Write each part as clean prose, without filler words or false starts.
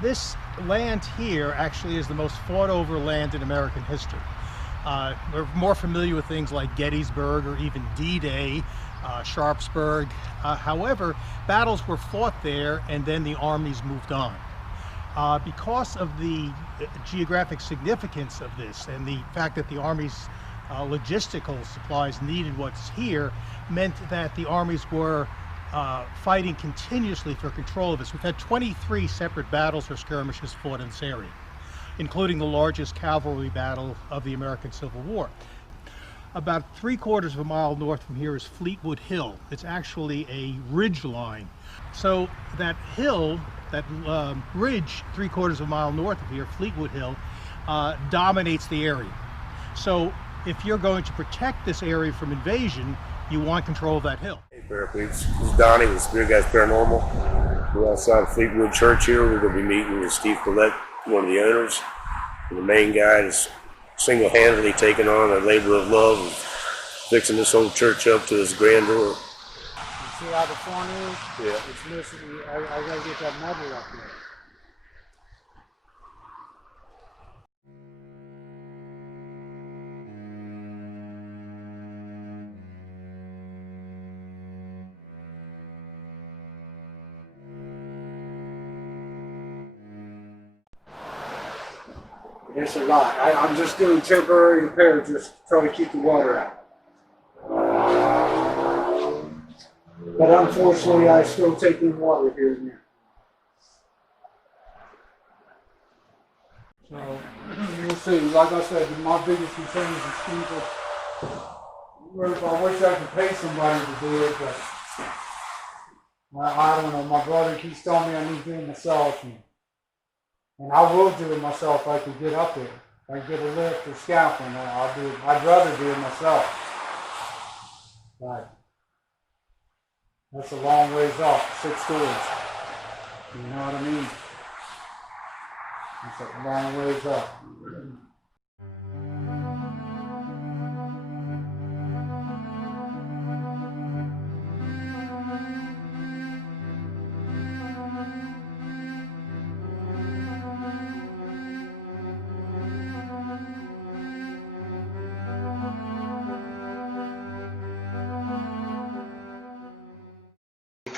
This land here actually is the most fought over land in American history. We're more familiar with things like Gettysburg or even D-Day, Sharpsburg. However, battles were fought there and then the armies moved on. Because of the geographic significance of this and the fact that the Army's logistical supplies needed what's here, meant that the armies were fighting continuously for control of this. We've had 23 separate battles or skirmishes fought in this area, including the largest cavalry battle of the American Civil War. About 3/4 of a mile north from here is Fleetwood Hill. It's actually a ridge line. So that hill, that ridge 3/4 of a mile north of here, Fleetwood Hill, dominates the area. So if you're going to protect this area from invasion, you want control of that hill. Hey, This is Donnie with Spirit Guys Paranormal. We're outside Fleetwood Church here. We're going to be meeting with Steve Pollett, one of the owners. And the main guy is single-handedly taking on a labor of love and fixing this whole church up to its grandeur. You see how the front is? Yeah. It's missing. I gotta get that metal up there. It's a lot. I'm just doing temporary repair, just trying to keep the water out. But unfortunately, I still take in water here and there. So, you'll see. Like I said, my biggest concern is people. I wish I could pay somebody to do it, but I don't know. My brother keeps telling me I need to do it myself. And I will do it myself if I can get up there. If I can get a lift or scaffolding, I'll do it. I'd rather do it myself. But that's a long ways off, 6 stories. You know what I mean? It's a long ways up.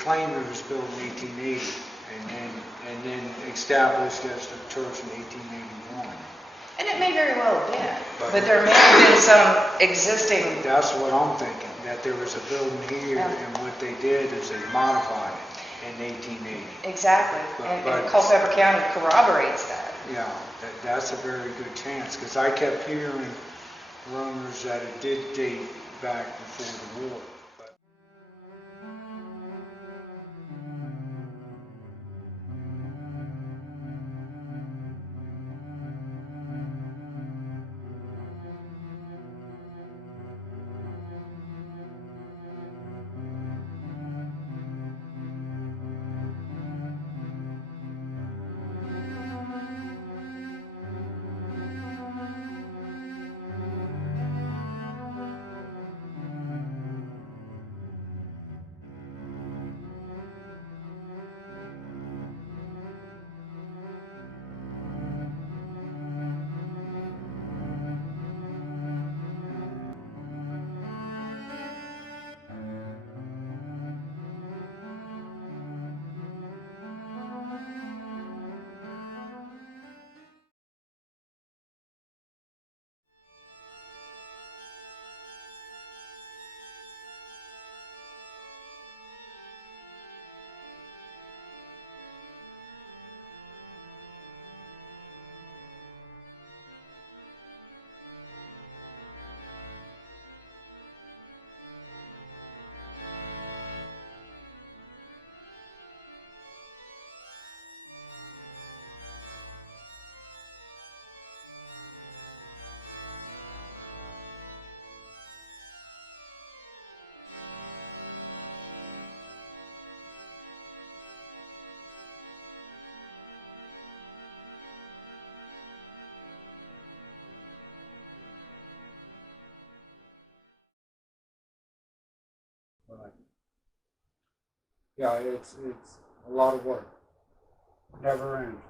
Claimed it was built in 1880 and then established as the church in 1881. And it may very well have been, but there may have been some existing. That's what I'm thinking, that there was a building here, Yeah. and what they did is they modified it in 1880. Exactly, and But- Culpeper County corroborates that. Yeah, that's a very good chance, because I kept hearing rumors that it did date back before the war. But yeah, it's a lot of work. never ends.